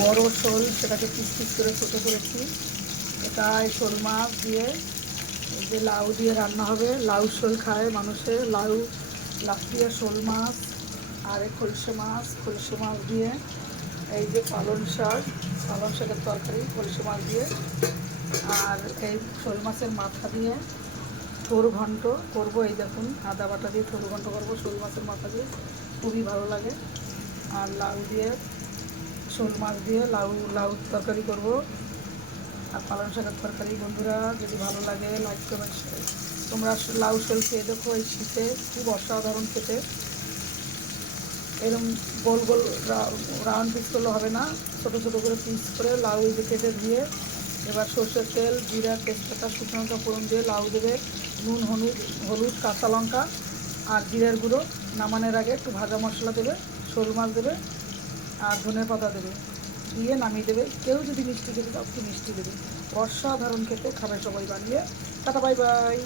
বড় শোল, সেটাকে পিস পিস করে ছোটো করেছি। এটাই শোল মাছ দিয়ে, এই যে লাউ দিয়ে রান্না হবে। লাউ শোল খায় মানুষে, লাউ লাউ দিয়ে শোল মাছ। আর এই খলসে মাছ দিয়ে এই যে পালং শাকের তরকারি খলসে মাছ দিয়ে। আর এই শোল মাছের মাথা দিয়ে থোর ঘন্ট করবো। এই দেখুন, আদা বাটা দিয়ে থোর ঘন্ট করবো শোল মাছের মাথা দিয়ে, খুবই ভালো লাগে। আর লাউ দিয়ে শোল মাছ দিয়ে লাউ তরকারি করব। আর পালং শাকের তরকারি। বন্ধুরা যদি ভালো লাগে লাইক কমেন্ট, তোমরা লাউ শোল খেয়ে দেখো এই শীতে, খুব অসাধারণ খেতে। এরকম গোল গোল রাউন্ড পিস করলে হবে না, ছোটো ছোটো করে পিস করে লাউ এই যে কেটে দিয়ে, এবার সর্ষের তেল, জিরা, তেজপাতা, শুকনো লঙ্কা ফোড়ন দিয়ে লাউ দেবে, নুন হলুদ কাঁচা লঙ্কা আর জিরের গুঁড়ো। নামানোর আগে একটু ভাজা মশলা দেবে, শোল মাছ দেবে আর ধনে পাতা দেবে, দিয়ে নামিয়ে দেবে। কেউ যদি মিষ্টি খেতে চাও একটু মিষ্টি দেবে। অসাধারণ খেতে, খাবে সবাই বানিয়ে। Tata, bye bye.